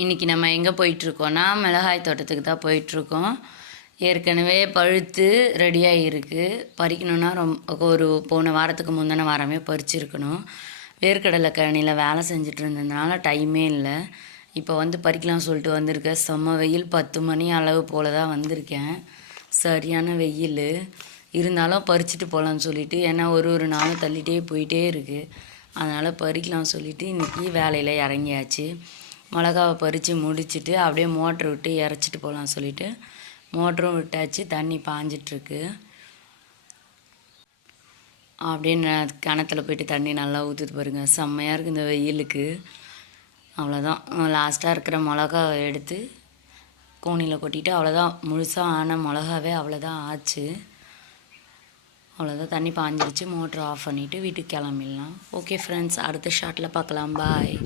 இன்றைக்கி நம்ம எங்கே போயிட்டுருக்கோன்னா மிளகாய் தோட்டத்துக்கு தான் போயிட்டுருக்கோம். ஏற்கனவே பழுத்து ரெடியாக இருக்குது. பறிக்கணுன்னா போன வாரத்துக்கு முந்தின வாரமே பறிச்சிருக்கணும். வேர்க்கடலை கழனியில் வேலை செஞ்சுட்டு இருந்ததுனால டைமே இல்லை. இப்போ பறிக்கலாம் சொல்லிட்டு வந்திருக்கேன். செம்ம வெயில், 10 மணி அளவு போல் தான் வந்திருக்கேன். சரியான வெயில் இருந்தாலும் பறிச்சுட்டு போகலான்னு சொல்லிவிட்டு, ஏன்னா ஒரு நாளும் தள்ளிகிட்டே போயிட்டே இருக்குது. அதனால் பறிக்கலாம் சொல்லிவிட்டு இன்றைக்கி வேலையில் இறங்கியாச்சு. மிளகாவை பறித்து முடிச்சுட்டு அப்படியே மோட்ரு விட்டு இறச்சிட்டு போகலாம் சொல்லிவிட்டு மோட்டரும் விட்டாச்சு. தண்ணி பாஞ்சிட்ருக்கு. அப்படியே கிணத்துல போய்ட்டு தண்ணி நல்லா ஊற்றுது பாருங்கள். செம்மையாக இருக்குது இந்த வெயிலுக்கு. அவ்வளோதான், லாஸ்ட்டாக இருக்கிற மிளகாவை எடுத்து கோணியில் கொட்டிட்டு அவ்வளோதான். முழுசாக ஆன மிளகாவே அவ்வளோதான் ஆச்சு. அவ்வளோதான், தண்ணி பாஞ்சிருச்சு. மோட்ரு ஆஃப் பண்ணிவிட்டு வீட்டுக்கு கிளம்பிடலாம். ஓகே ஃப்ரெண்ட்ஸ், அடுத்த ஷாட்டில் பார்க்கலாம். பாய்.